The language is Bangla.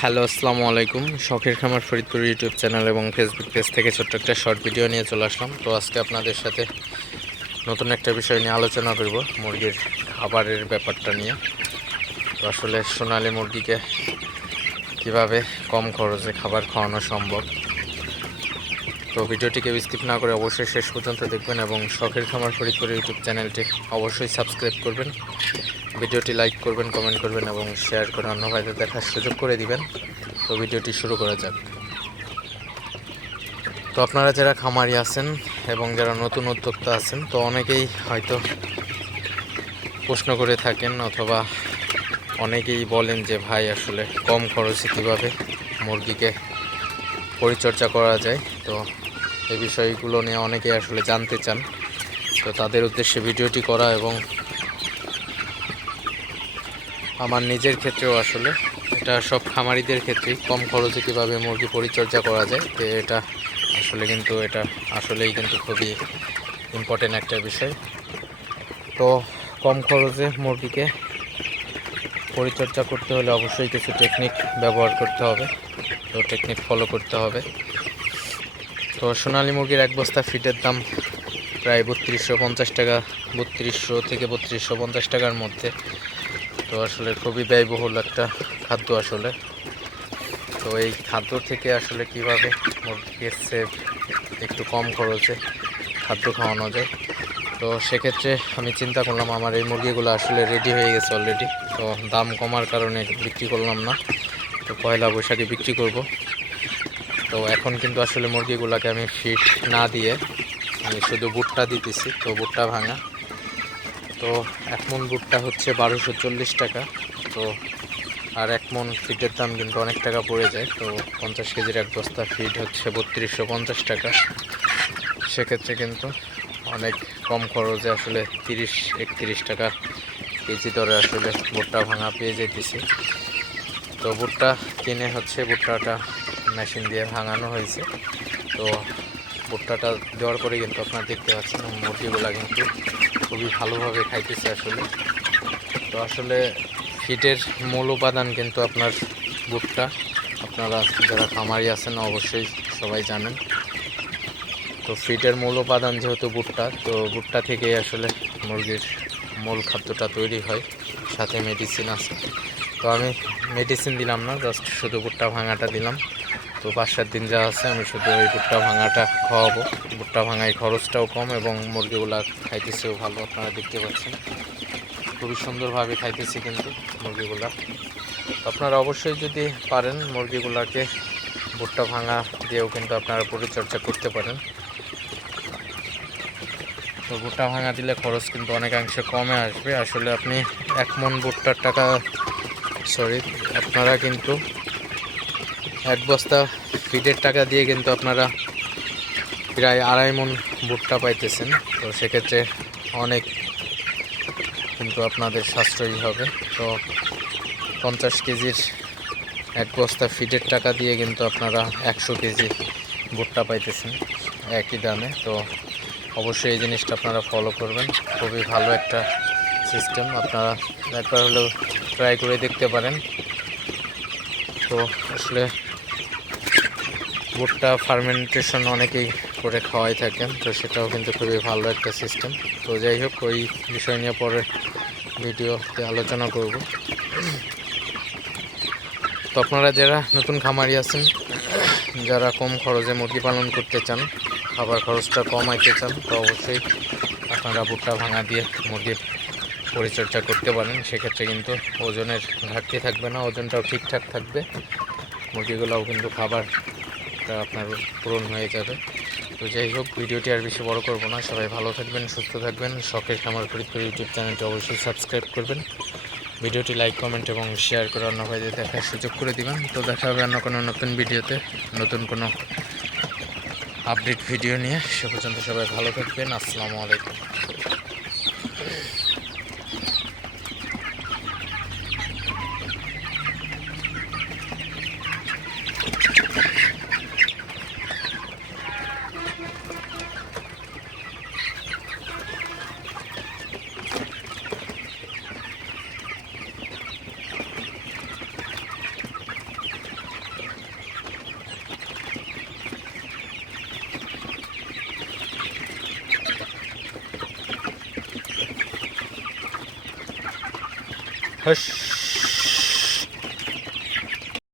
হ্যালো, আসসালামু আলাইকুম। শখের খামার ফরিদপুর ইউটিউব চ্যানেল এবং ফেসবুক পেজ থেকে ছোট্ট একটা শর্ট ভিডিও নিয়ে চলে আসলাম। তো আজকে আপনাদের সাথে নতুন একটা বিষয় নিয়ে আলোচনা করব, মুরগির খাবারের ব্যাপারটা নিয়ে। তো আসলে সোনালি মুরগিকে কীভাবে কম খরচে খাবার খাওয়ানো সম্ভব? তো ভিডিওটিকে স্কিপ না করে অবশ্যই শেষ পর্যন্ত দেখবেন এবং শখের খামার ফরিদপুর ইউটিউব চ্যানেলটি অবশ্যই সাবস্ক্রাইব করবেন। ভিডিওটি লাইক করবেন কমেন্ট করবেন এবং শেয়ার করে অন্য ভাইদের দেখার সুযোগ করে দিবেন। তো ভিডিওটি শুরু করা যাক। তো আপনারা যারা খামারি আছেন এবং যারা নতুন উদ্যোক্তা আছেন, তো অনেকেই হয়তো প্রশ্ন করে থাকেন অথবা অনেকেই বলেন যে, ভাই, আসলে কম খরচে কীভাবে মুরগিকে পরিচর্যা করা যায়? তো এই বিষয়গুলো নিয়ে অনেকেই আসলে জানতে চান। তো তাদের উদ্দেশ্যে ভিডিওটি করা এবং আমার নিজের ক্ষেত্রেও আসলে। এটা সব খামারিদের ক্ষেত্রেই। কম খরচে কীভাবে মুরগি পরিচর্যা করা যায়, তো এটা আসলে কিন্তু এটা আসলেই কিন্তু খুবই ইম্পর্টেন্ট একটা বিষয়। তো কম খরচে মুরগিকে পরিচর্যা করতে হলে অবশ্যই কিছু টেকনিক ব্যবহার করতে হবে। তো টেকনিক ফলো করতে হবে। তো সোনালী মুরগির এক বস্তা ফিটের দাম প্রায় বত্রিশশো পঞ্চাশ টাকা। বত্রিশশো থেকে বত্রিশশো পঞ্চাশ টাকার মধ্যে তো আসলে খুবই ব্যয়বহুল একটা খাদ্য আসলে। তো এই খাদ্য থেকে আসলে কীভাবে মুরগিকে সেভ একটু কম খরচে খাদ্য খাওয়ানো যায়? তো সেক্ষেত্রে আমি চিন্তা করলাম, আমার এই মুরগিগুলো আসলে রেডি হয়ে গেছে অলরেডি তো দাম কমার কারণে বিক্রি করলাম না। তো পয়লা বৈশাখে বিক্রি করব। তো এখন কিন্তু আসলে মুরগিগুলোকে আমি ফিট না দিয়ে আমি শুধু বুটটা দিতেছি, তো বুটটা ভাঙা। তো এক মন বুটটা হচ্ছে বারোশো চল্লিশ টাকা। তো আর এক মন ফিটের দাম কিন্তু অনেক টাকা পড়ে যায়। তো পঞ্চাশ কেজির এক বস্তা ফিট হচ্ছে বত্রিশশো পঞ্চাশ টাকা। সেক্ষেত্রে কিন্তু অনেক কম খরচে আসলে তিরিশ, একত্রিশ টাকা কেজি দরে আসলে ভুট্টা ভাঙা পেয়ে যেতেছি তো ভুট্টা কিনে হচ্ছে ভুট্টাটা মেশিন দিয়ে ভাঙানো হয়েছে। তো ভুট্টাটা দেওয়ার পরে কিন্তু আপনারা দেখতে পাচ্ছেন মুরগিগুলা কিন্তু খুবই ভালোভাবে খাইতেছে আসলে। তো আসলে ফিটের মূল উপাদান কিন্তু আপনার ভুট্টা। আপনারা যারা খামারি আছেন অবশ্যই সবাই জানেন। তো ফিটের মূল উপাদান যেহেতু ভুট্টা, তো ভুট্টা থেকেই আসলে মুরগির মূল খাদ্যটা তৈরি হয়, সাথে মেডিসিন আছে। তো আমি মেডিসিন দিলাম না জাস্ট শুধু ভুট্টা ভাঙাটা দিলাম। তো পাঁচ সাত দিন যা আছে, আমি শুধু ওই ভুট্টা ভাঙাটা খাওয়াবো। ভুট্টা ভাঙায় খরচটাও কম এবং মুরগিগুলা খাইতেছেও ভালো, আপনারা দেখতে পাচ্ছেন। খুবই সুন্দরভাবে খাইতেছি কিন্তু মুরগিগুলা। আপনারা অবশ্যই যদি পারেন মুরগিগুলাকে, ভুট্টা ভাঙা দিয়েও কিন্তু আপনারা পরিচর্যা করতে পারেন। তো ভুট্টা ভাঙা দিলে খরচ কিন্তু অনেকাংশে কমে আসবে। আসলে আপনি এক মন ভুট্টার টাকা সরি আপনারা কিন্তু এক বস্তা ফিডের টাকা দিয়ে কিন্তু আপনারা প্রায় আড়াই মন ভুট্টা পাইতেছেন। তো সেক্ষেত্রে অনেক কিন্তু আপনাদের সাশ্রয়ী হবে। তো পঞ্চাশ কেজির এক বস্তা ফিডের টাকা দিয়ে কিন্তু আপনারা একশো কেজি ভুট্টা পাইতেছেন একই দামে। তো অবশ্যই এই জিনিসটা আপনারা ফলো করবেন। খুবই ভালো একটা সিস্টেম আপনারা একবার হলেও ট্রাই করে দেখতে পারেন। তো আসলে ভুট্টা ফার্মেন্টেশন অনেকেই করে খাওয়াই থাকেন তো সেটাও কিন্তু খুবই ভালো একটা সিস্টেম তো যাই হোক, ওই বিষয় নিয়ে পরে ভিডিওতে আলোচনা করব। তো আপনারা যারা নতুন খামারি আছেন, যারা কম খরচে মুরগি পালন করতে চান, খাবার খরচটা কমাইতে চান, তো অবশ্যই আপনারা ভুট্টা ভাঙা দিয়ে মুরগির পরিচর্যা করতে পারেন। সেক্ষেত্রে কিন্তু ওজনের ঘাটতি থাকবে না, ওজনটাও ঠিকঠাক থাকবে। মুরগিগুলোও কিন্তু খাবারটা আপনার পূরণ হয়ে যাবে। তো যাই হোক, ভিডিওটি আর বেশি বড় করব না। সবাই ভালো থাকবেন, সুস্থ থাকবেন। শখের খামার ফরিদপুর ইউটিউব চ্যানেলটি অবশ্যই সাবস্ক্রাইব করবেন। ভিডিওটি লাইক, কমেন্ট এবং শেয়ার করে অন্য ভাইদের দেখার সুযোগ করে দিবেন। তো দেখা হবে অন্য কোনো নতুন ভিডিওতে, নতুন কোনো আপডেট ভিডিও নিয়ে। সে পর্যন্ত সবাই ভালো থাকবেন। আসসালামু আলাইকুম। Hoş.